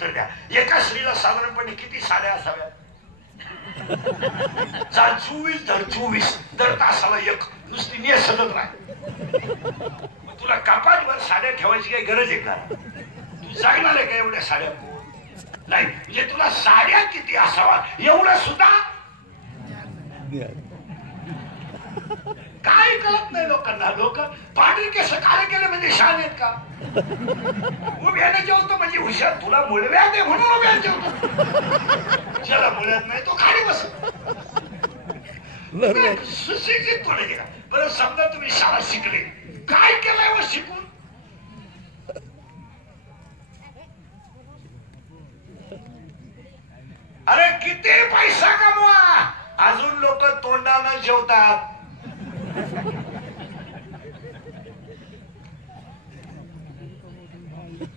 उत्तर द्या. एका स्त्रीला साधारणपणे किती साड्या असाव्यात? 24 दर 24 दर तासाला एक. नुसती नेसतच नाही. मग तुला कपाटवर साड्या ठेवायची काही गरज आहे का? तू जागणार आहे का एवढ्या साड्या? नाही. म्हणजे तुला साड्या किती असावा एवढं सुद्धा काय कळत नाही लोकांना. लोक पांढरी केस काळे केले म्हणजे शान आहेत का? उभ्याने जेवतो म्हणजे हुशार. तुला मुळव्यात आहे म्हणून उभ्याने जेवतो. ज्याला मुळव्यात नाही तो खाली बसतो. सुशिक्षित थोडे गेला. बरं समजा तुम्ही शाळा शिकले, काय केलंय व शिकून? अरे किती पैसा कमवा, अजून लोक तोंडानं जेवतात.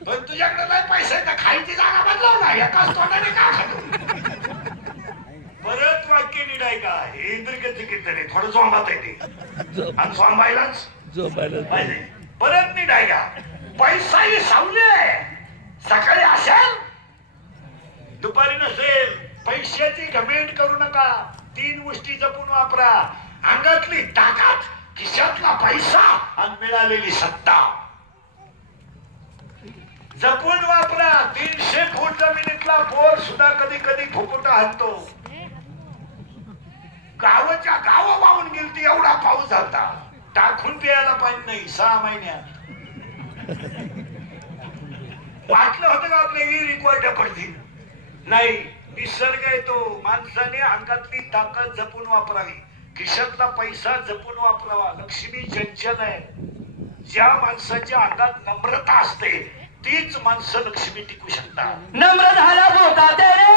पण तुझ्याकडे नाही पैसा तर खायची जागा बदलाव ना. एकाच तोंडाने का खातो? परत वाक्य नीट आहे का? हे इंद्रियचं कीर्तन आहे. थोडं जोंबात आहे ते. आणि सोंबायलाच पाहिजे. परत नीट आहे का? पैसा ही सावली आहे. सकाळी असेल दुपारी नसेल. पैशाची घमेंड करू नका. 3 गोष्टी जपून वापरा. अंगातली ताकद, खिशातला पैसा आणि मिळालेली सत्ता जपून वापरा. 300 फूट जमिनीतला बोर सुद्धा कधी कधी फुकुटा हाणतो. गावाच्या गाव वाहून गेलती एवढा पाऊस झाला. टाकून प्यायला पाणी नाही 6 महिन्यात. वाटलं होतं का आपल्या रिक्वायर्ड पडतील? नाही. निसर्ग आहे तो. माणसाने अंगातली ताकद जपून वापरावी. खिशातला पैसा जपून वापरावा. लक्ष्मी चंचल आहे. ज्या माणसाच्या अंगात नम्रता असते तीच माणसं लक्ष्मी टिकू शकतात. नम्र झाला होता तेरे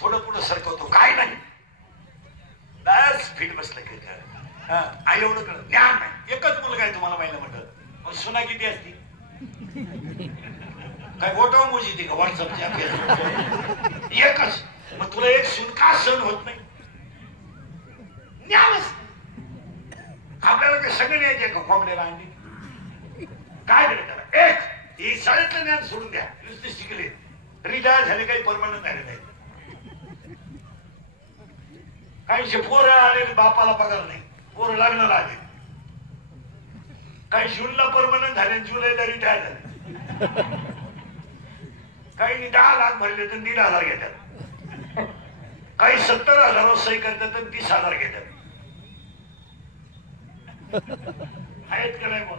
थोडं पुढं सरकवतो. काय नाही बस फिट बसलं की आई एवढं कळत ज्ञान नाही. एकच मुलगा आहे तुम्हाला माहिती म्हटलं. मग सुना किती असती? काय फोटो मोजी ती का व्हॉट्सअपच्या? एकच. मग तुला एक सून का सण होत नाही? ज्ञानच. आपल्याला काय सगळे यायचे का कोंबड्याला अंडी? काय केलं त्याला? एक ही शाळेतलं ज्ञान सोडून द्या. नुसते शिकले रिटायर झाले काही परमनंट झाले नाही. काहीशे पोरं आले बापाला पगार नाही. पोरं लग्नाला आले. काही जूनला परमनंट झाले, जुलैला रिटायर झाले. काही 10 लाख भरले तर 1,500 घेतात. काही 70,000 सही करतात तर 30,000 घेतात. आहेत का नाही? बोल.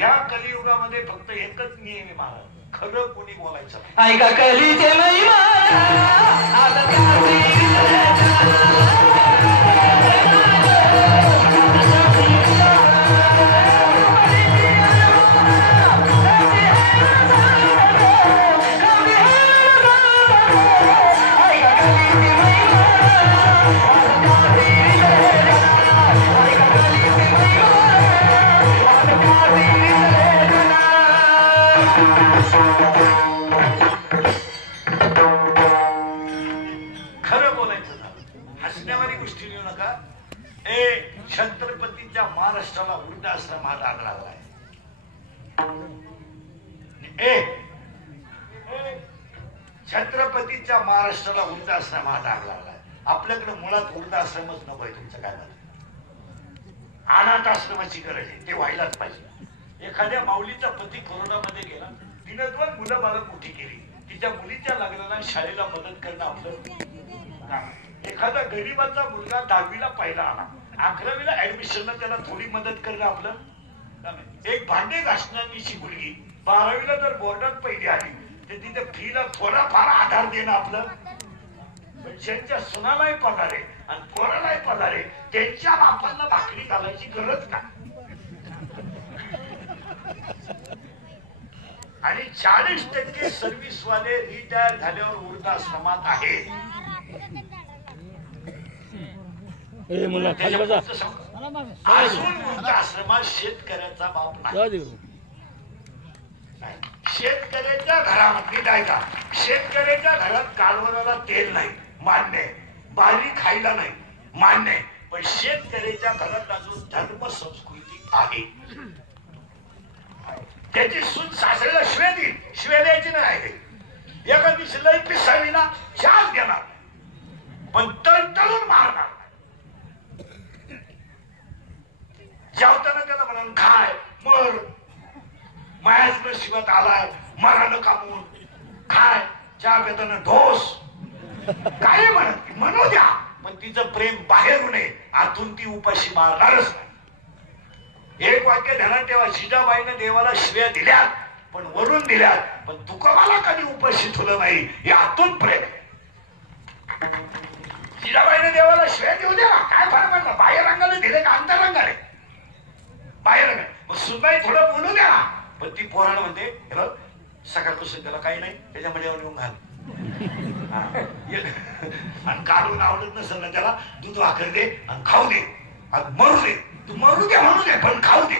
या कलियुगामध्ये फक्त एकच नियम आहे महाराज. खरं कोणी बोलायचं. ऐका कलीचे महिमा खरं बोलायचं झालं. हसण्यावारी गोष्टी लिहू नका. छत्रपतीच्या महाराष्ट्राला वृद्धाश्रम हा डाग लागलाय. छत्रपतीच्या महाराष्ट्राला वृद्धाश्रम हा डाग लागलाय. आपल्याकडे मुळात वृद्धाश्रमच नको आहे. तुमचं काय झालं? अनाथ आश्रमाची गरज आहे. ते व्हायलाच पाहिजे. एखाद्या माऊलीचा पती कोरोनामध्ये गेला. तिने 2 मुलं बाळं मोठी केली. तिच्या मुलीच्या लग्नाला शाळेला मदत करणं आपलं काम. एखादा गरीबाचा मुलगा 10वीला पहिला आला, 11वीला ऍडमिशनला त्याला थोडी मदत करणं आपलं काम. एक भांडे घासणारीची मुलगी 12वीला जर बोर्डात पहिली आली तर तिथे फीला थोडाफार आधार देणं आपलं. पण ज्यांच्या सुनालाही पगार आहे आणि पोरालाही पगार आहे त्यांच्या बापांना भाकरी घालायची गरज नाही. आणि 40% सर्व्हिस वाले रिटायर झाल्यावर वृद्धाश्रमात आहेत. अजून वृद्धाश्रमात शेतकऱ्याचा बाप नाही. शेतकऱ्याच्या घरामध्ये काय का? शेतकऱ्याच्या घरात कालवणाला तेल नाही मान्य आहे. बारी खायला नाही, मान्य आहे. पण शेतकऱ्याच्या घरात अजून धर्म संस्कृती आहे. त्याची सून सासऱ्याला शिव्या देईल, शिव्या द्यायची नाही. एका दिवशी लई पिसावी ना चहाच घेणार, पण तळतळून मारणार. जेवताना त्याला म्हणून खाय मर, मायाच नशिबात आलाय मरानं कामून खाय. चहा पिताना ढोस काय म्हणू द्या, पण तिचं प्रेम बाहेरून नये, आतून ती उपाशी मारणारच नाही. एक वाक्य ध्यानात ठेवा, जिजाबाईनं देवाला शिव्या दिल्यात पण वरून दिल्यात, पण तुकोबाला कधी उपाशी ठेवलं नाही. हे आतून प्रेम आहे. जिजाबाईने देवाला शिव्या देऊ द्या, काय फरक पडला? बाहेर रंगाला दिले का अंतरंगाने? बाहेर रंग मग सुनबाई थोडं बोलू द्या, पण ती पोरानं म्हणते सकाळपासून त्याला काही नाही, त्याच्यामध्ये येऊन घाल. आणि काढून आवडत नसेल ना त्याला दूध वाकर दे आणि खाऊ दे, मरू दे. तू मरू दे म्हणू दे पण खाऊ दे.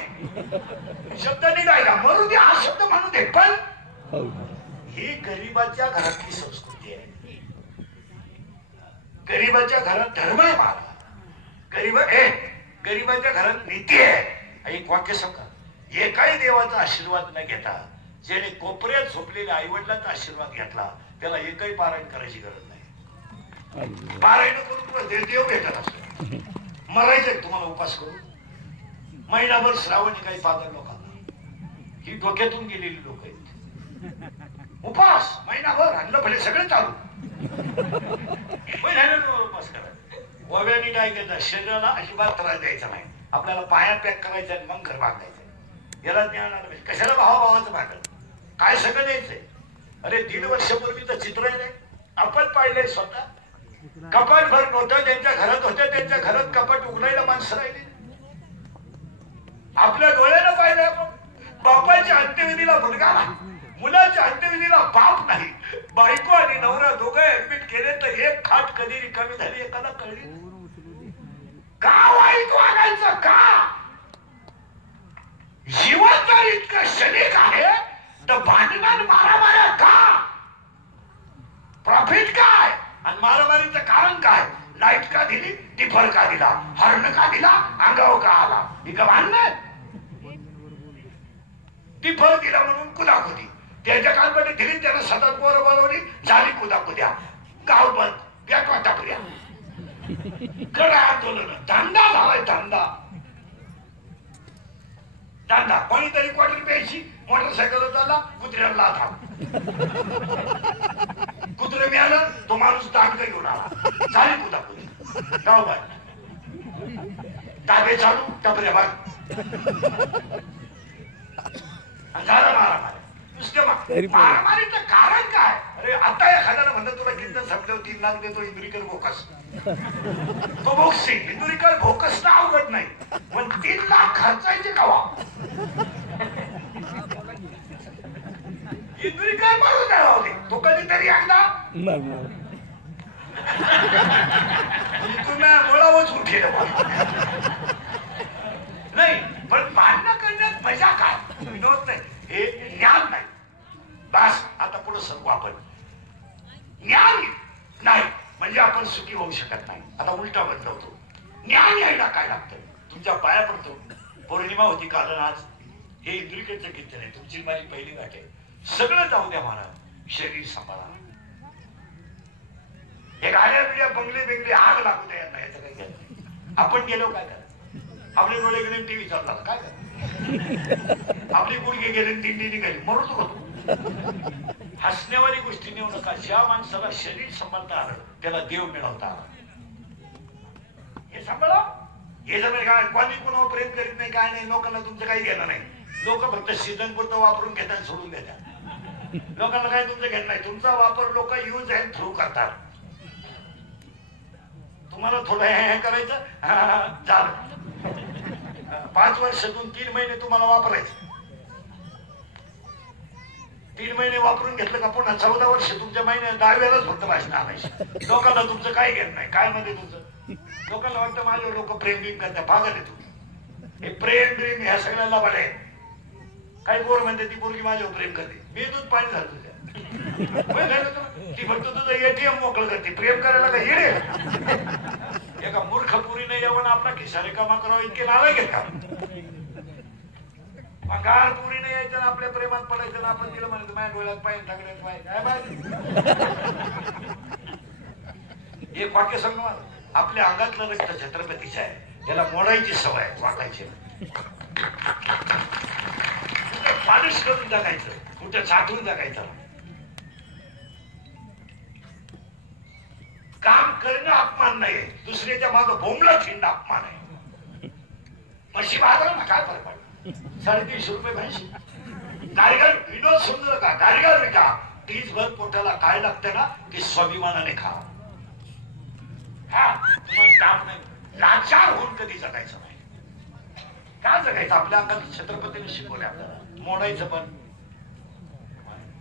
शब्द नाही राहिला, मरू दे हा शब्द म्हणू दे पण. ही गरीबाच्या घरातली संस्कृती आहे. गरीबाच्या घरात धर्म आहे महाराज. गरीबाच्या घरात नीती आहे. एक वाक्य सांगा, एकाही देवाचा आशीर्वाद न घेता ज्याने कोपऱ्यात झोपलेल्या आईवडिलांचा आशीर्वाद घेतला त्याला एकही पारायण करायची गरज नाही. पारायण करून तुला देव भेटत असतो. मरायचंय तुम्हाला उपास करून. महिनाभर श्रावणी काही पागल लोकांना, ही डोक्यातून गेलेली लोक आहेत. उपास महिनाभर आणलं भले सगळे चालू, उपास करायचा. ओव्यानी काय घ्यायचा, शरीराला अजिबात त्रास द्यायचा नाही. आपल्याला पाया पॅक करायचा आणि मग घर बांधायचं. याला ज्ञान आलं पाहिजे. कशाला भावाभावाचं भांडण, काय सगळं द्यायचंय? अरे 1.5 वर्षापूर्वीचं चित्र आहे, आपण पाहिलंय स्वतः. कपाट भर नव्हतं, त्यांच्या घरात होत्या, त्यांच्या घरात कपाट उघडायला माणसं राहिली. आपल्या डोळ्यानं पाहिलंय आपण. बापाच्या अंत्यविधीला मुलगा नाही, मुलाच्या अंत्यविधीला बाप नाही. बायको आणि नवरा दोघं ऍडमिट केले तर एक खाट कधी रिकामी झाली एकाला कळली. का वाईट वागायचं का? जीवन जर इतकं क्षणिक आहे तर भांडणात मारामाऱ्या का? प्रॉफिट काय आणि मारामारीचं कारण काय? लाईट का दिली, टिफर का दिला, हॉर्न का दिला, अंगाव का आला? ही का भांडण? टिफर दिला म्हणून कुदाकुदी, त्याच्या कालपणे दिली त्यानं सतत पोरं बोलवली, झाली कुदाकुद्या, गाव बंद, बेटवा टाकल्या, कडा आंदोलन, धंदा झालाय धंदा. धंदा कोणीतरी क्वार्टर प्यायची, मोटरसायकल चालला, कुत्र्याला लाथा. कुत्रे मिळालं तो माणूस दांडका घेऊन आला, झाली कुदाकुदी, गाव बंद, ताबे चालू, टपऱ्या बंद, झालं मारामारी. मारामारीचं कारण काय? अरे आता एखाद्याला म्हणलं तुला कीर्तन संपल्यावर 3 लाख देतो, इंदुरीकर भोकस. तो बोक्सिंग इंदुरीकर भोकस ना अवघड नाही, पण 3 लाख खर्चायचे कवा? इंदुरीकर मारून नाही राहू दे, तो कधीतरी एकदा तुम्ही मुळावच उठेल नाही. पण भांडणं करण्यात मजा काय? विनोद नाही, हे ज्ञान नाही. बस आता पुढे सर्व आपण ज्ञान नाही म्हणजे आपण सुखी होऊ शकत नाही. आता उलटा बदलवतो, ज्ञान यायला काय लागतं? तुमच्या पाया पडतो. पौर्णिमा होती काल, आज हे इंद्रिकेचं कीर्तन आहे, तुमची माझी पहिली गाठ आहे. सगळं जाऊ द्या महाराज, शरीर सांभाळा. हे गाड्या बिड्या बंगले बिंगले आग लागू द्या यांना, याचं काही नाही. आपण गेलो काय करा? आपले डोळे गेले टीव्ही चालला काय करा? आपली गुडघे गेले दिंडी निघाली, मरूच होतो. हसण्यावारी गोष्टी नेऊ नका. ज्या माणसाला शरीर सांभाळता आलं त्याला देव मिळवता आला. हे सांभाळा. हे जर काय कोणी कोणावर प्रेम करीत नाही, काय नाही, लोकांना तुमचं काही घेणं नाही. लोक फक्त सीझन पुरतं वापरून घेतात, सोडून देतात. लोकांना काय तुमचं घेणं नाही. तुमचा वापर लोक यूज अँड थ्रू करतात. तुम्हाला थोडं हे करायचं, झालं. 5 वर्षातून 3 महिने तुम्हाला वापरायचं. 3 महिने वापरून घेतलं का पुन्हा 14 वर्ष तुमच्या महिन्या 10व्यालाच फक्त भाषण आणायची. लोकांना तुमचं काही घेत नाही. काय म्हणजे तुमचं? लोकांना वाटतं माझे लोक प्रेम बिम करतात. पागल आहे तुम्ही. हे प्रेम ड्रीम ह्या सगळ्याला बडे. काही पोर म्हणते ती पोरगी माझ्यावर प्रेम करते, मी दूध पाणी घालतो त्या. ती फक्त तुझं एटीएम मोकळ करते, प्रेम करायला का येडे? एका मूर्ख पुरीने येऊन आपला खिसा रिकामा करावा इतके नावे घेता. गार पुरीने यायचं ना आपल्या प्रेमात पडायचं ना आपण तिला म्हणायचं माझ्या डोळ्यात पाहिजे सगळ्यात पाहिजे काय पाहिजे. एक वाक्य सांग मला, आपल्या अंगातलं रक्त छत्रपतीचं आहे, त्याला मोडायची सवय वाकायची, पालिश करून जगायचं, कुठे साठवून जगायचं. काम करणं अपमान नाही, दुसऱ्याच्या मागं बोंबला खिंड अपमान आहे. म्हशी बाजारा ना काय फरक पडला, 350 रुपये म्हशी. कारीगर विनोद सुंदर का कारीगर विका, 30 भर पोटाला काय लागतं ना की स्वाभिमानाने खा. हा तुम्हाला काम नाही, लाचार होऊन कधी जगायचं नाही. काय जगायचं, आपल्या अंगात छत्रपतीने शिकवले आपल्याला. मोडायचं पण,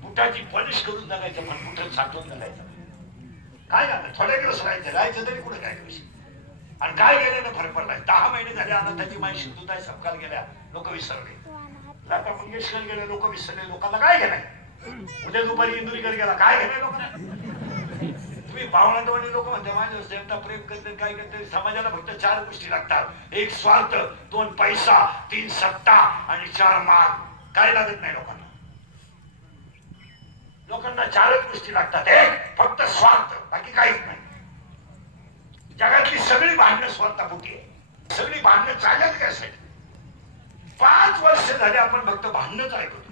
बुटाची पॉलिश करून जगायचं पण, बुटात साठवून जगायचं. काय झालं, थोड्या दिवस राहायचं, राहायचं तरी कुठे काय दिवशी. आणि काय गेल्यानं फरक पडलाय. 10 महिने झाले अनाथाची माई सिंधुताई सपकाळ गेल्या, लोक विसरले. लता मंगेशकर गेले, लोक विसरले. लोकांना काय गेलाय, उद्या दुपारी इंदुरीकर गेला, काय गेलाय लोकांना. तुम्ही भावनांतवाणी लोक म्हणते माझ्या जनता प्रेम करते, काय करते. समाजाला फक्त 4 गोष्टी लागतात, 1 स्वार्थ, 2 पैसा, 3 सत्ता आणि 4 मान. काय लागत नाही लोकांना. लोकांना 4च गोष्टी लागतात, 1 फक्त स्वार्थ, बाकी काहीच नाही. जगातली सगळी भांडणं स्वार्थापोटी आहे. सगळी भांडणं चालत कशासाठी. 5 वर्ष झाले आपण फक्त भांडणच ऐकतो.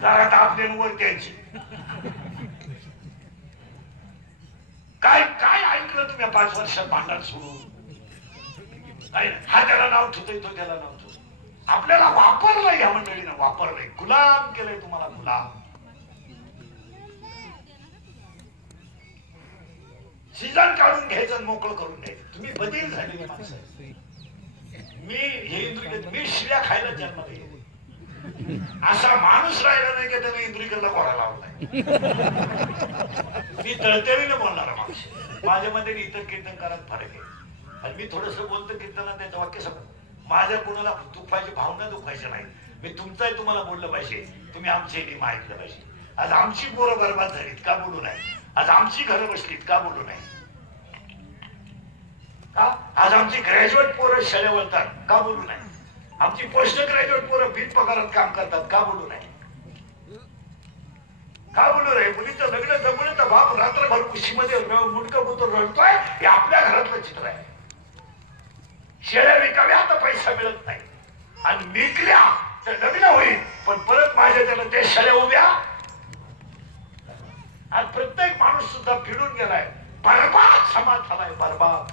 जरा आपले वर त्यांची काय काय ऐकलं तुम्ही 5 वर्षात भांडण सोडून. काय हा त्याला नाव ठेवतोय, तो त्याला नाव ठेवतो. आपल्याला वापरलंय, या मंडळीनं वापरलंय, गुलाम केलंय तुम्हाला, गुलाम. सीजन काढून घ्यायचं, मोकळं करून घ्यायचं. तुम्ही बदल झालेली माणसं. मी शिव्या खायला जन्माला येईल, असा माणूस राहिला नाही की त्याने इंद्रिकरला घोडा लावलाय. मी तळतळीने बोलणारा माणूस. माझ्यामध्ये इतर कीर्तनकारात फरक आहे. आणि मी थोडस बोलतो कीर्तनात, त्याचं वाक्य समज. माझ्या कोणाला दुखायची भावना दुखायची नाही. मी तुमचाही तुम्हाला बोललं पाहिजे, तुम्ही आमचे नियम ऐकलं पाहिजे. आज आमची पोरं बरबाद झालीत का बोलू नाही. आज आमची घरं बसलीत का बोलू नाही. का आज आमची ग्रॅज्युएट पोरं शाळा वळतात का बोलू नाही. आमची पोस्ट ग्रॅज्युएट पोरं बिन पगारात काम करतात का बोलू नाही. का बोलू रे. मुलीचं लग्न जमलं तर बाप रात्रभर कुशीमध्ये मुंडकं गुतून रडतोय. हे आपल्या घरातलं चित्र आहे. शेळ्या विकाव्या तर पैसा मिळत नाही, आणि विकल्या तर लग्न होईल पण परत माझ्या त्याला ते शेळ्या उभ्या. आज प्रत्येक माणूस सुद्धा फिरून गेलाय, बरबाद समाज झालाय, बरबाद.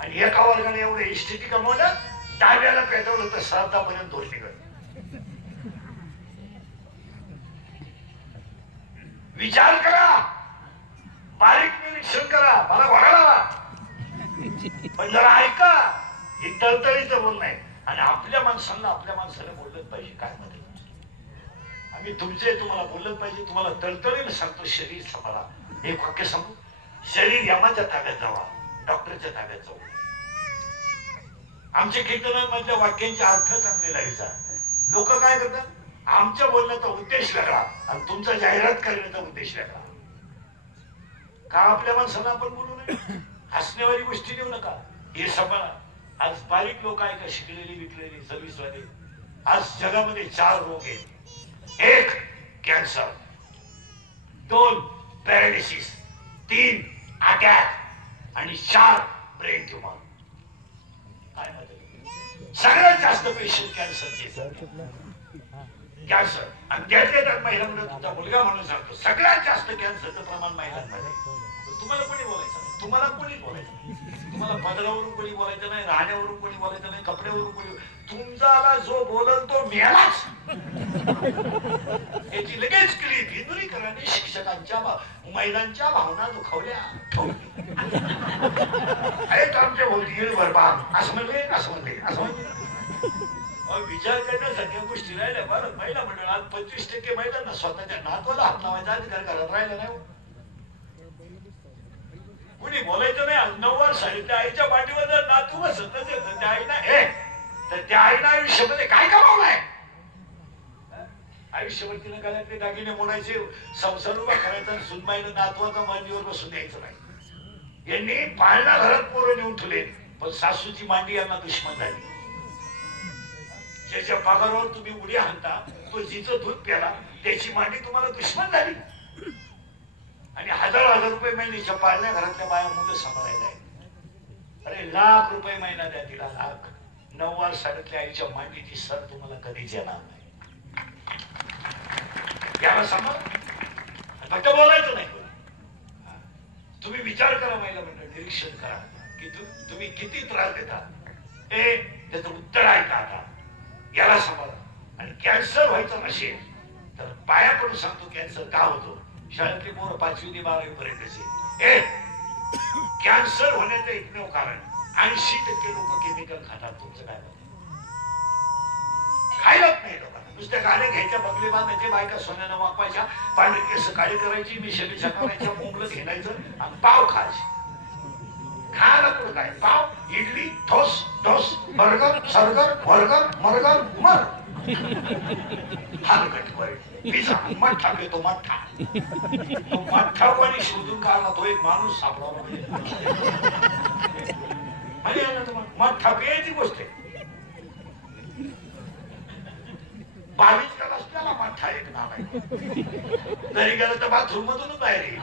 आणि एका वर्गाने एवढे इष्टिटी कमवलं, डाव्याला पेटवलं तर श्राद्धापर्यंत दोष निघत. विचार करा, बारीक निरीक्षण करा, मला बघायला. पण जरा ऐका, हे तळतळीचं बोलणं आहे. आणि आपल्या माणसाला बोललंच पाहिजे. काय म्हणते आम्ही तुमचे, तुम्हाला बोललंच पाहिजे. तुम्हाला तळतळीने सांगतो, शरीर सांभाळा. एक वाक्य सांगू, शरीर यमाच्या ताब्यात जावा, डॉक्टरच्या ताब्यात जाऊ. आमच्या कीर्तनांमधल्या वाक्यांचे अर्थ चांगले लागायचा. लोक काय करतात, आमच्या बोलण्याचा उद्देश वेगळा आणि तुमचा जाहिरात करण्याचा उद्देश वेगळा. का आपल्या माणसाला आपण बोलू नये. हसण्यावारी गोष्टी देऊ नका, हे सांभाळा. आज बारीक लोक आहे का, शिकलेली विकलेली सर्व्हिसवाले. आज जगामध्ये 4 रोग आहेत. 1 कॅन्सर, 2 पॅरालिसिस, 3 अटॅक आणि 4 ब्रेन ट्युमर. काय म्हणते, सगळ्यात जास्त पेशंट कॅन्सरचे. कॅन्सर आणि त्यात महिलांमध्ये तुमचा मुलगा म्हणून सांगतो, सगळ्यात जास्त कॅन्सरचं प्रमाण महिलांमध्ये. तुम्हाला कोणी बोलायचं नाही, तुम्हाला कोणी बोलायचं नाही. तुम्हाला पदरावरून कोणी बोलायचं नाही, राहण्यावरून कोणी बोलायचं नाही, कपड्यावरून कोणी. तुमचा जो बोलल तो मेलाच. याची लगेच क्लिप इंदुरीकरांनी शिक्षकांच्या महिलांच्या भावना दुखावल्या. आमच्या भोवती बरबाद असं म्हणले, असं म्हणले, असं म्हणले. विचार करण्यासारख्या गोष्टी राहिल्या. बरं, महिला मंडळात 25% महिलांना स्वतःच्या नातवाला हात लावायचा अधिकार घरात राहिला नाही. कुणी बोलायचं नाही. 9 वर्ष त्या आईच्या पाठीवर जर नातू बसत नसेल तर त्या आईना तर त्या आईना आयुष्यामध्ये काय कमावलंय. आयुष्यभर तिनं गळ्यातले दागिने मोडायचे, संसार उभा करायचा, सुनबाईनं नातवाचा मांडीवर बसून द्यायचं नाही. यांनी पाळणा घरात पोरं नेऊन ठेवले, पण सासूची मांडी यांना दुश्मन झाली. ज्याच्या पगारावर तुम्ही उडी हाणता, तो जिचं दूध प्याला, त्याची मांडी तुम्हाला दुश्मन झाली. आणि हजार रुपये महिन्याच्या पाळण्या घरातल्या बाया मुलं सांभाळायला आहे. अरे लाख रुपये महिना द्या तिला, लाख. 9 वर्षातल्या आईच्या मांडीची सर तुम्हाला कधीच येणार नाही. याला सांभाळ, फक्त बोलायचं नाही. तुम्ही विचार करा, महिला मंडळ निरीक्षण करा की तुम्ही किती त्रास देता. त्याचं उत्तर ऐका आता. याला सांभाळा. आणि कॅन्सर व्हायचं नसेल तर पाया पडून सांगतो कॅन्सर का होतो. शाळेतली पोरं 5वी ते 12वी पर्यंत कॅन्सर होण्याचं एकमेव कारण 80% लोक केमिकल खातात. तुमचं काय म्हणतं? खायलाच नाही लोकांना. नुसत्या गाड्या घ्यायच्या, बंगले बांधायचे, बायका सोन्यानं वापरायच्या, पांढरी केस काळी करायची, मिशेलीच्या करायच्या, मुंगलं खेळायचं आणि पाव खायचे. खायला कुठं काय? पाव, इडली, ठोस ठोस, बर्गर, सर्गर, बर्गर, मर्गर, मर. हलकट वय पिझ्झा, मठ्ठा घेतो, मठ्ठा. तो मठ्ठा कोणी शोधून काढला, तो एक माणूस सापडा मठ्ठा प्यायची गोष्ट आहे. 22 कलास त्याला मठ्ठा एक नाव आहे. तरी गेलं तर बाथरूम मधूनच बाहेर येईल.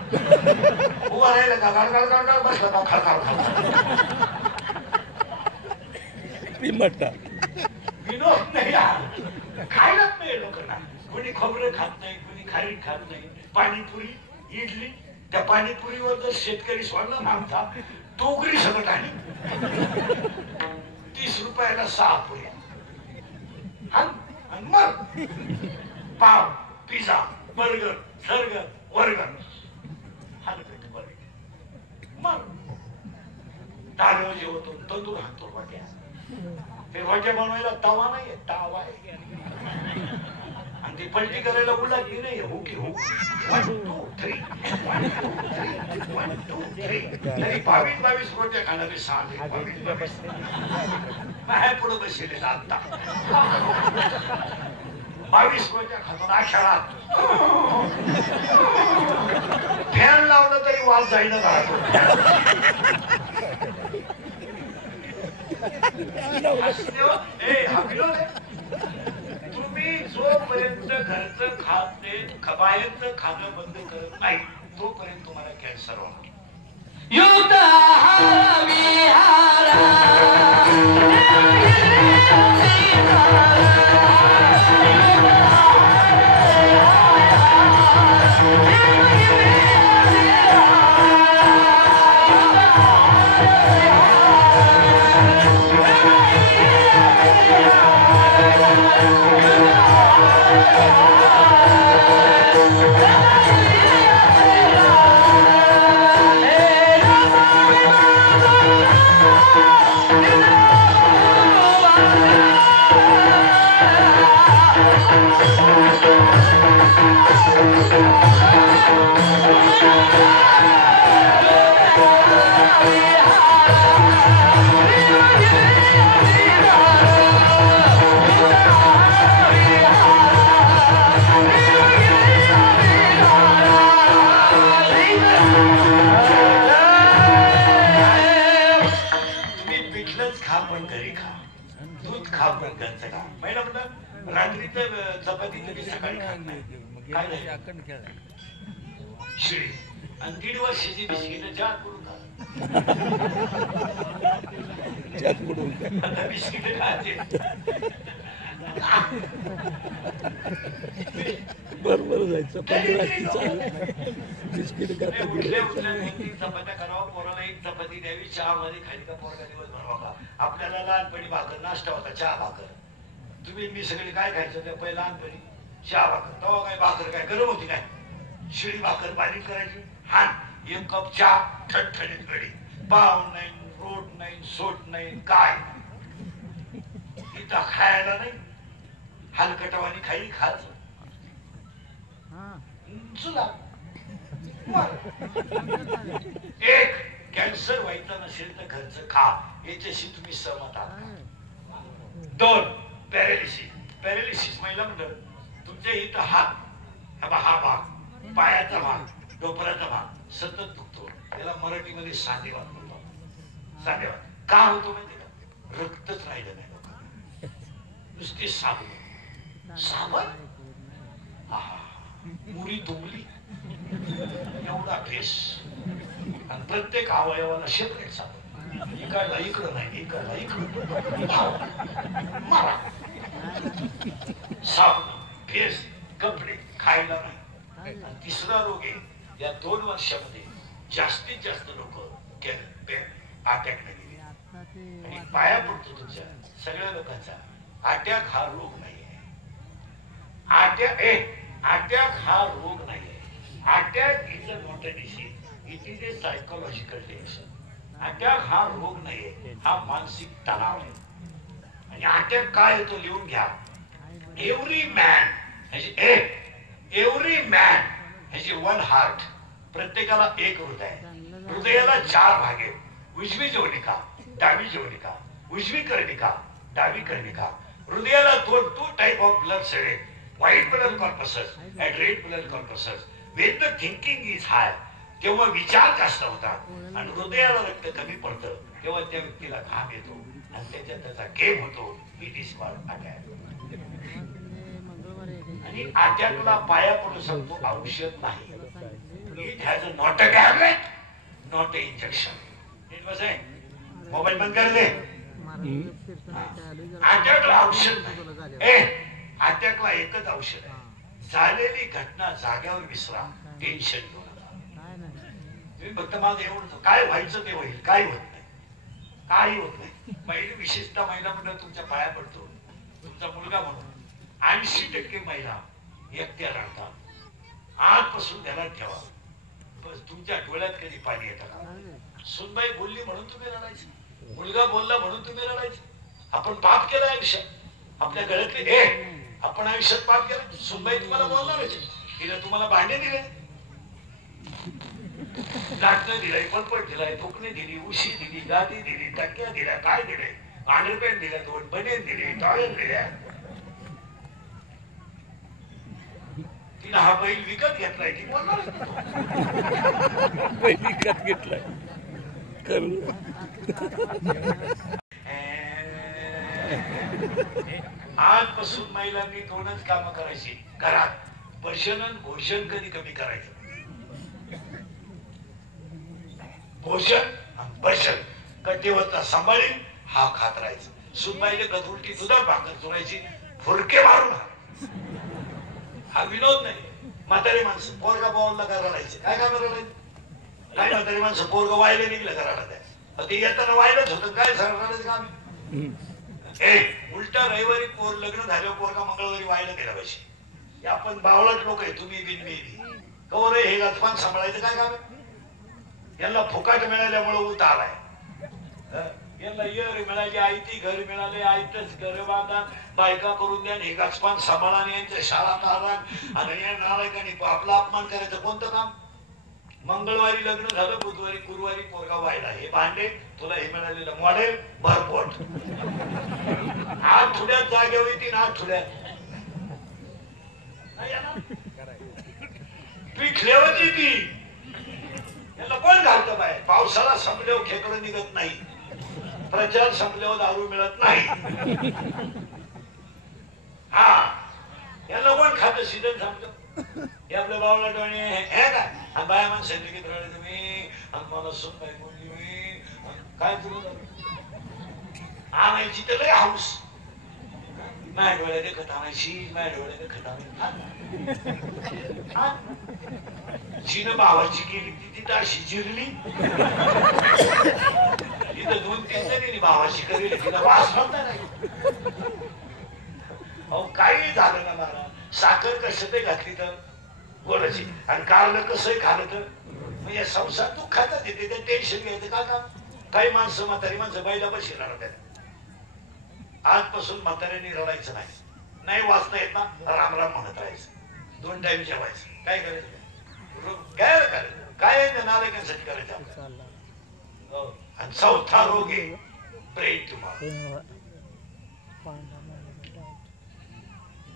उभा राहिलं का गाड गाड गाड गाड बसला का खळखळ खळखळ. विनोद नाही, खायलाच नाही लोकांना. कोणी खोबरं खात नाही, कोणी खारीक खात नाही. पाणीपुरी, इडली, त्या पाणीपुरीवर जर शेतकरी सोडला ना आमचा, टोकरी सगळं आणि 30 रुपयाला 6 पुऱ्या. मग पाव, पिझ्झा, बर्गर, सर्गर, वर्गर. मग तांदूळ जेवतो, तंदूर हाणतो वाट्या. ते वाट्या बनवायला तवा नाहीये, तावा आहे. आणि ती पलटी करायला उलाटली नाही, हुकी हुक. 1 2 3 1 2 3 1 2 3. तरी 22 रोट्या खाणारे 6 22. बाहेर पुढे बसले आता 22 रोट्या खातो ना खेळात. फॅन लावलं तरी वाल जाईना राहतो. तुम्ही जोपर्यंत घरचं खात नाही, बाहेरचं खाणं बंद करत नाही, तोपर्यंत तुम्हाला कॅन्सर होणार. युक्त चपाती तरी सकाळी खात नाही. शिळी आणि 1.5 वर्षाची बिस्किट जात करून खा. बिस्किट खाते बरोबर जायचं. बिस्किट चपात्या करावं, पोराला 1 चपाती द्यावी, चहा मध्ये खाली का पोरगा दिवसभर बाबा. आपल्याला लहानपणी भाकर नाश्ता होता, चहा भाकर. तुम्ही मी सगळे काय खायचं त्या पहिला लहानपणी? चहा भाकर. तेव्हा काय भाकर काय गरम होती काय? शिळी भाकर बारीक करायची, हान 1 कप चहा, ठणठणीत गडी. पाव नाही, रोट नाही, सोट नाही, काय इथं खायला नाही. हलकटवानी खाई खायचं. चुला एक कॅन्सर व्हायचा नसेल तर घरचं खा, याच्याशी तुम्ही सहमत आहात? 2 पॅरालिसिस. पॅरालिसिस महिला मंडळ तुमच्या इथं हा भाग, पायाचा भाग, डोपराचा भाग सतत दुखतो. त्याला मराठीमध्ये सांधेवात म्हणतात. सांधेवात का होतो माहिती का? रक्तच राहिलं नाही लोकांना. नुसते साबण साबण मुरी दुमली एवढा फेस आणि प्रत्येक अवयवाला सेपरेट साबण. इकडला इकडं नाही, इकडला इकडं मारा साबण, फेस, कपडे, खायला नाही. आणि तिसरा रोग आहे या 2 वर्षामध्ये जास्तीत जास्त लोक अटॅक नाही गेले. आणि पाया पडतो तुमच्या सगळ्या लोकांचा अटॅक हा रोग नाही आहे. अटॅक हा रोग नाही आहे. Attack is a not a disease, it is a psychological tension. Attack हा रोग नाही आहे, हा मानसिक तणाव आहे. आणि अटॅक काय येतो लिहून घ्या. Every man has a 1 heart. प्रत्येकाला एक हृदय. हृदयाला 4 भाग आहेत. उजवी जवनिका, डावी जवनिका, उजवी कर्णिका, डावी कर्णिका. हृदयाला 2 टाइप ऑफ ब्लड सेल आहेत. White blood corpuscles and red blood corpuscles. When the thinking is high तेव्हा विचार जास्त होतात आणि हृदयाला रक्त कमी पडतं तेव्हा त्या व्यक्तीला घाम येतो आणि त्याच्यात त्याचा गेम होतो. It is called attack. आणि अटॅकला पाया पडू शकतो, औषध नाही. It has a not a tablet, not a injection. Mobile बंद कर दे. अटॅकला औषध नाही. अटॅकला एकच औषध आहे. झालेली घटना जाग्यावर विसरा, टेन्शन घेऊ नका. तुम्ही फक्त माझं एवढं काय व्हायचं ते होईल, काही होत नाही, काही होत नाही. महिला विशेषतः महिला म्हणून तुमच्या पाया पडतो. तुमचा मुलगा म्हणून 80% महिला एकट्या राहतात. आजपासून ध्यानात ठेवा. बस तुमच्या डोळ्यात कधी पाणी येतं का? सुनबाई बोलली म्हणून तुम्ही रडायचं, मुलगा बोलला म्हणून तुम्ही रडायचं. आपण पाप केलं आयुष्यात. आपल्या गळ्यातले आपण आयुष्यात पाप केलं. सुनबाई तुम्हाला बोलणार तिला तुम्हाला भांडे दिले, लाटणं दिलंय, पलपट दिलाय, फुकणी दिली, उशी दिली, गादी दिली, टक्क्या दिल्या, काय दिले, अंडरपॅन्ट दिल्या, 2 बनेन दिली, टॉवेल दिल्या. तिला हा बैल विकत घेतलाय ती बोलणार विकत घेतलाय. आजपासून महिलांनी 2च कामं करायची घरात. भोजन कधी कमी करायचं. भोजन आणि भजन कटेवरचा सांभाळील हा खात राहायचं. सुनबाईले कधुलटी दुधात भाकर चोरायची, फुरके मारून हा विनोद नाही. म्हातारी माणसं पोरगा बोलला का रडायचे. काय काम रडायचं? काय म्हातारी माणसं पोरगा वायला निघलं का रडायचं. ते येताना वायलाच होतं. काय रडायचं काम? उलटा रविवारी लग्न झाल्यावर पोरगा मंगळवारी वायला गेला पाहिजे. आपण बावळट लोक आहे तुम्ही बिन मी कवर हे गजपान सांभाळायचं काय काम? यांना फुकाट मिळाल्यामुळे उत आलाय. यांना येर मिळाली, आयती घर मिळाले, आयतच घर बांधा, बायका करून द्या, हे गजपान सांभाळा आणि यांच्या शाळा काढा आणि या नालायकांनी आपला अपमान करायचं कोणतं काम? मंगळवारी लग्न झालं, बुधवारी गुरुवारी पोरगा व्हायला. हे भांडे तुला हे मिळालेलं मॉडेल भरपोट. आठवड्यात जागेवर येतील, आठवड्यात पिठल्यावर येते. याला कोण घालतं बाय? पावसाळा संपल्यावर खेकडं निघत नाही, प्रचार संपल्यावर दारू मिळत नाही. हा याला कोण खातं? सीजन संपलं हे आपल्या बावला डोळे हे काय आणि बाया माणसांनी किती रडले तुम्ही आणि मला सुनबाई बोलली मी काय तुला आणायची तर लय हाऊस. माझ्या डोळ्या देखत आणायची, माझ्या डोळ्या देखत आणायची. जिनं भावाची केली ती तिथं अशी जिरली. इथं 2-3 जणी भावाची करेल तिला वास नव्हता नाही. अहो काही झालं ना मला. साखर कसं ते घातली तर गोडाची आणि कारलं कसंही खाल्लं तर म्हणजे संसार तू खातात येते ते टेन्शन घ्यायचं का काम? काही माणसं म्हातारी माणसं बैला बशी रडतात. आजपासून म्हाताऱ्यांनी रडायचं नाही. नाही वाचता येत ना राम राम म्हणत राहायचं. 2 टाइम जेवायचं. काय करायचं? काय करायचं? काय नालायकांसाठी करायचं? आणि 4था रोग आहे brain tumour.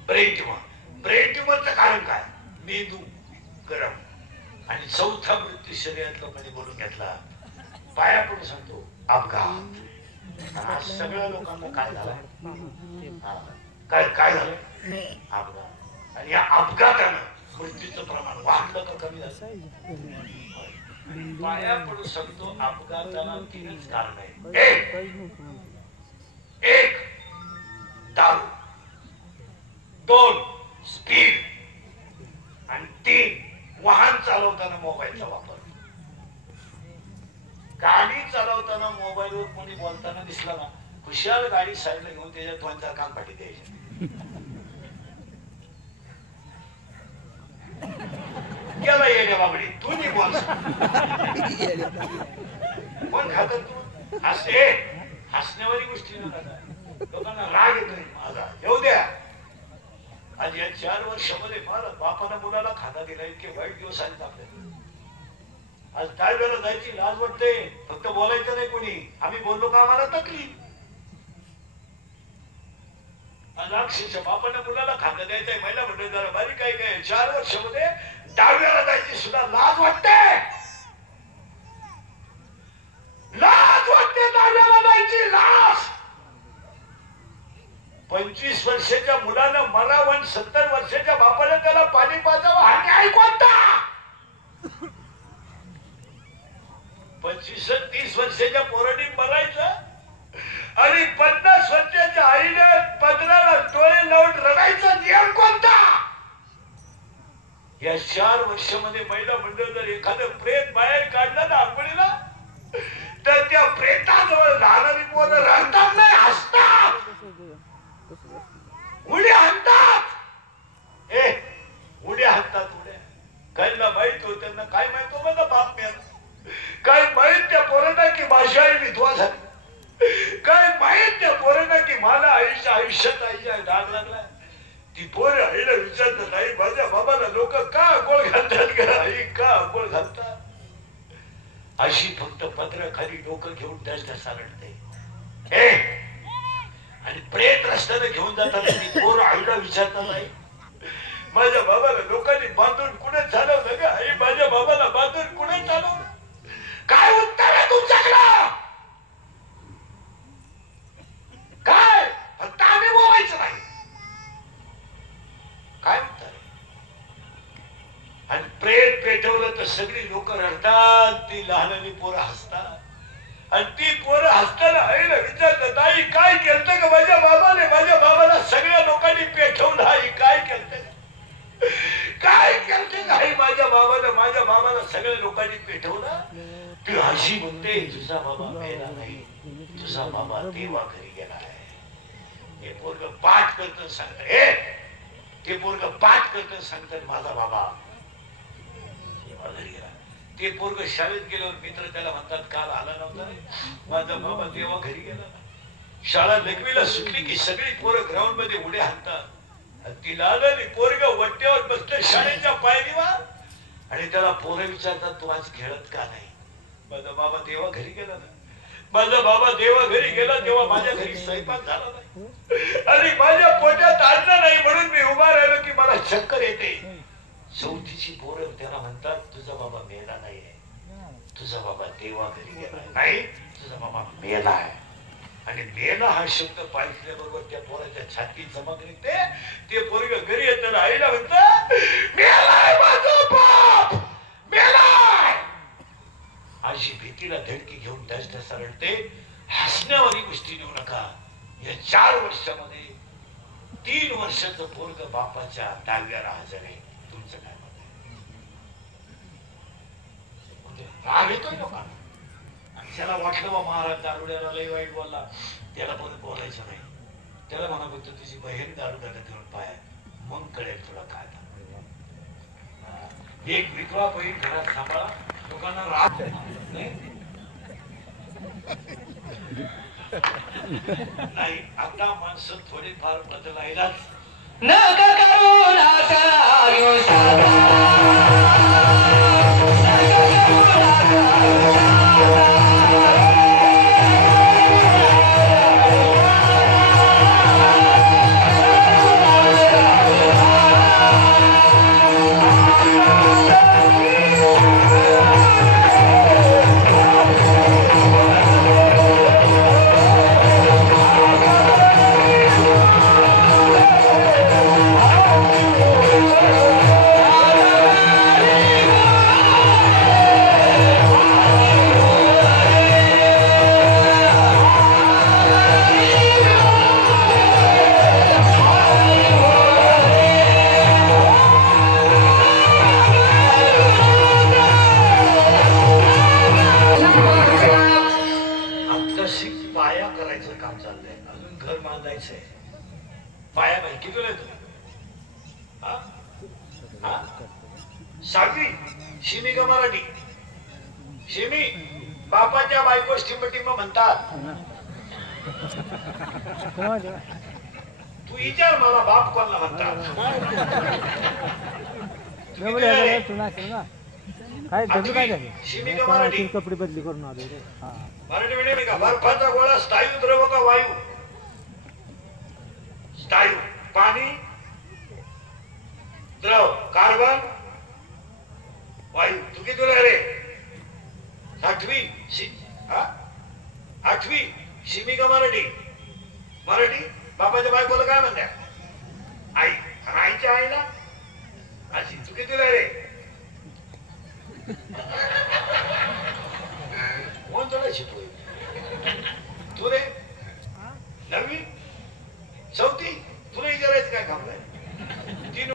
Brain tumour brain ट्यूमरचं कारण काय? मेंदू गरम. आणि चौथा मृत्यू शरीरात लोकांनी बोलून घेतला, पाया पडून सांगतो, अपघात. आज सगळ्या लोकांना काय झालं? काय झालं? अपघात. आणि या अपघातानं मृत्यूचं प्रमाण वाढलं का कमी झालं? पाया पडून सांगतो, अपघाताला 3च कारण आहे. एक दारू, 2 स्पीड, आणि 3 वाहन चालवताना मोबाईलचा वापर. गाडी चालवताना मोबाईलवर कोणी बोलताना दिसला ना, खुशाल गाडी साईडला घेऊन त्याच्या 2-4 कानपाटी द्यायचे. गेला येड्या बाबडी, तू नाही बोल. पण खात तू हसण्यावारी गोष्टी नका. लोकांना राग येतोय माझा, येऊ द्या. आज या 4 वर्षामध्ये मला बापाला मुलाला खाना दिला, इतके वाईट दिवस आहेत आपल्याला. आज काय वेळेला जायची लाज वाटते. फक्त बोलायचं नाही कोणी, आम्ही बोललो का आम्हाला तकलीफ. आज अक्षरशः बापाला मुलाला खाना द्यायचंय, महिला मंडळ जरा बारीक काय 4 वर्षामध्ये डाव्याला जायची सुद्धा लाज वाटते. लाज वाटते डाव्याला जायची, लाज. 25 वर्षाच्या मुलानं मरावं आणि 70 वर्षाच्या बापाला त्याला पाणी पाजावं, हा न्याय कोणता? 25-30 वर्षाच्या पोरांनी मरायचं आणि 50 वर्षाच्या आईने पदराला डोळे लावून रडायचा नियम कोणता? या 4 वर्षामध्ये महिला मंडळ जर एखादं प्रेत बाहेर काढलं ना आंघोळीला, तर त्या प्रेताजवळ लहान पोरं रडतात नाही, हसतात, उड्या हाणतात. उड्या हाणतात, उड्या. काहींना माहित होत, त्यांना काय माहित हो, माझा बाप मिळाला. काय माहित त्या पोरांना की माझी आई विधवा झाली. काय माहित त्या पोरांना की मला आयुष्यात आईच्या डाग लागला. ती पोरं आईला विचारतात, आई माझ्या बाबाला लोक का आंघोळ घालतात का? आई का आंघोळ घालतात? अशी फक्त पत्राखाली डोकं घेऊन ढसढसा रडते. आणि प्रेत रस्त्याने घेऊन जाताना ती पोरं आईला विचारतात, आई माझ्या बाबाला लोकांनी बांधून कुठे चालवलं का? आई माझ्या बाबाला बांधून कुठे चालवलं? काय उत्तर आहे तुमच्याकडं? काय? फक्त आम्ही बोलायचं नाही. काय उत्तर आहे? आणि प्रेत पेटवलं तर सगळी लोक रडतात, ती लहानली पोरं हसतात. आणि ती पोरं हसताना आईला विचारतात, आई काय केलं का माझ्या बाबाने? माझ्या बाबाला सगळ्या लोकांनी पेटवलं, आई काय केलं? काय केलं आई माझ्या बाबाला? माझ्या बाबाला सगळ्या लोकांनी पेटवलं. ती हशी म्हणते, तुझा बाबा मेला नाही, तुझा बाबा देवा घरी गेला आहे. हे पोरग पाठ करत सांगत, ते पोरग पाठ करत सांगतात, माझा बाबा देवा घरी गेला. ते पोरग शाळेत गेल्यावर मित्र त्याला म्हणतात, काल आला नव्हता, माझा बाबा देवा घरी गेला. शाळा लघवीला सुटली की सगळी पोरं ग्राउंड मध्ये उड्या हाणतात. ती लालली पोरग वट्ट्यावर बसते शाळेच्या पायरीवर, आणि त्याला पोरं विचारतात, तू आज खेळत का नाही? माझा बाबा देवा घरी गेला ना. माझा बाबा देवा घरी गेला तेव्हा माझ्या घरी स्वयंपाक झाला नाही, आणि माझ्या पोटात अन्न नाही, म्हणून मी उभा राहिलो की मला चक्कर येते. 4थीची पोरं त्याला म्हणतात, तुझा बाबा मेला नाहीये, तुझा बाबा देवा घरी गेला नाही, तुझा बाबा मेला आहे. आणि मेला हा शब्द पाहिल्याबरोबर त्या पोराच्या छातीत चमक निघते. ते पोरग घरी येताना आईला म्हणत, मेलाय माझा बाप, मेलाय. अशी भीतीला धडकी घेऊन ढसढसा रडते. हसण्यावारी गोष्टी देऊ नका. या 4 वर्षामध्ये 3 वर्षाचं पोरग बापाच्या डाव्याला हजर आहे. तुमचं काय मत आहे? राग येतोय लोकांना. आणि त्याला वाटलं बा महाराज दारुड्याला लई वाईट बोलला, त्याला परत बोलायचं नाही. त्याला म्हणा फक्त तुझी बहीण दारू दाखल घेऊन पाय, मग कळेल तुला काय. एक विधवा बहीण घरात सांभाळा, लोकांना राग नाही. आता माणसं थोडीफार बदलायलाच नका करू नाकारू साधा. बाया बाई किती येतो? सातवी शिमी का मराठी? शिमी बापाच्या बायको टिंब म्हणतात. तू विचार मला बाप कोणला म्हणतात? शिमी का मराठी? कपडे बदली करून आलो रे. मराठी मीडियम का? बर्फाचा गोळा स्थायू द्रव का वायू? स्थायू. पाणी द्रव. कार्बन वायू. तू किती रे? आठवी. आठवी शिमी का मराठी? मराठी. बापाच्या बायकोला काय म्हणत्या? आई. आणि आईच्या आईला अशी. तू किती रे?